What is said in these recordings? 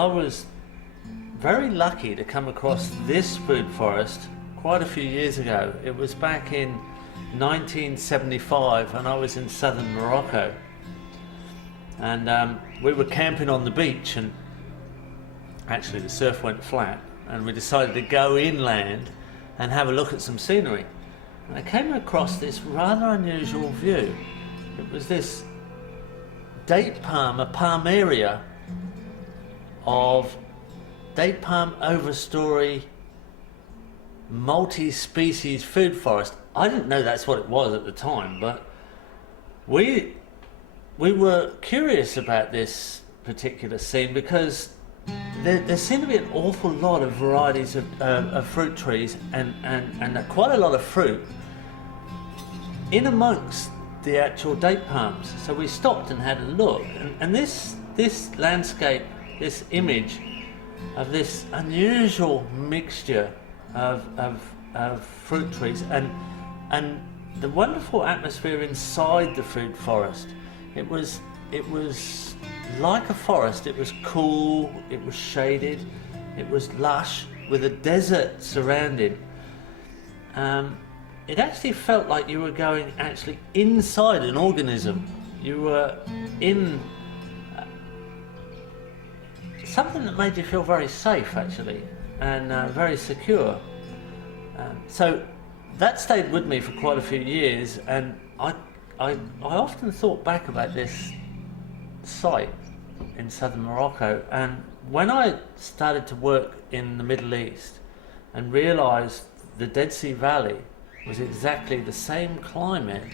I was very lucky to come across this food forest quite a few years ago. It was back in 1975 and I was in southern Morocco, and we were camping on the beach, and actually the surf went flat and we decided to go inland and have a look at some scenery. And I came across this rather unusual view. It was this date palm, a palm area of date palm overstory multi-species food forest. I didn't know that's what it was at the time, but we were curious about this particular scene because there seemed to be an awful lot of varieties of fruit trees and quite a lot of fruit in amongst the actual date palms. So we stopped and had a look, and this landscape, this image of this unusual mixture of fruit trees and the wonderful atmosphere inside the food forest. It was like a forest. It was cool, it was shaded, it was lush with a desert surrounding. It actually felt like you were going actually inside an organism. You were in something that made you feel very safe, actually, and very secure. So that stayed with me for quite a few years, and I often thought back about this site in southern Morocco. And when I started to work in the Middle East and realized the Dead Sea Valley was exactly the same climate,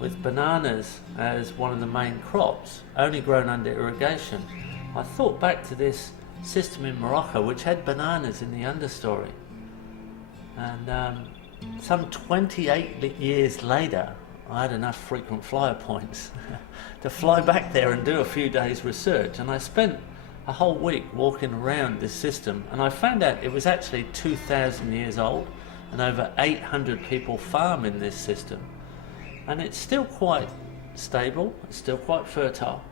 with bananas as one of the main crops, only grown under irrigation, I thought back to this system in Morocco which had bananas in the understory. And some 28 years later, I had enough frequent flyer points to fly back there and do a few days research, and I spent a whole week walking around this system, and I found out it was actually 2,000 years old, and over 800 people farm in this system, and it's still quite stable, it's still quite fertile,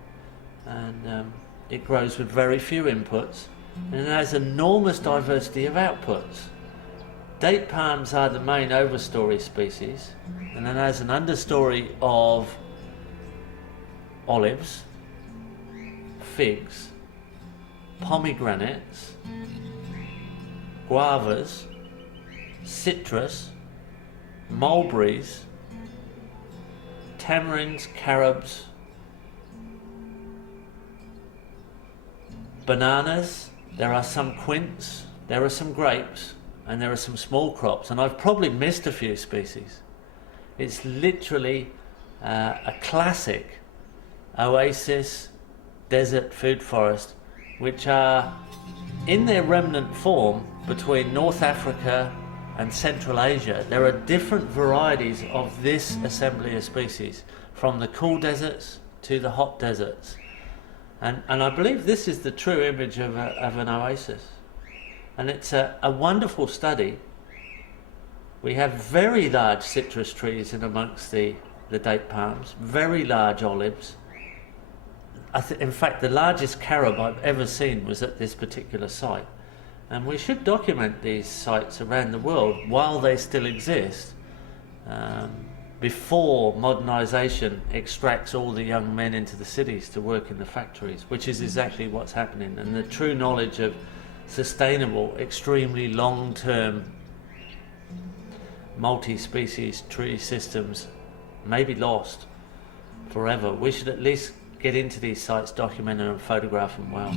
and it grows with very few inputs, and it has enormous diversity of outputs. Date palms are the main overstory species, and then has an understory of olives, figs, pomegranates, guavas, citrus, mulberries, tamarinds, carobs, bananas. There are some quince, there are some grapes, and there are some small crops, and I've probably missed a few species. It's literally a classic oasis desert food forest, which are in their remnant form between North Africa and Central Asia. There are different varieties of this assembly of species, from the cool deserts to the hot deserts. And I believe this is the true image of an oasis. And it's a wonderful study. We have very large citrus trees in amongst the date palms, very large olives. In fact, the largest carob I've ever seen was at this particular site. And we should document these sites around the world while they still exist, before modernisation extracts all the young men into the cities to work in the factories, which is exactly what's happening. And the true knowledge of sustainable, extremely long-term multi-species tree systems may be lost forever. We should at least get into these sites, document them and photograph them well.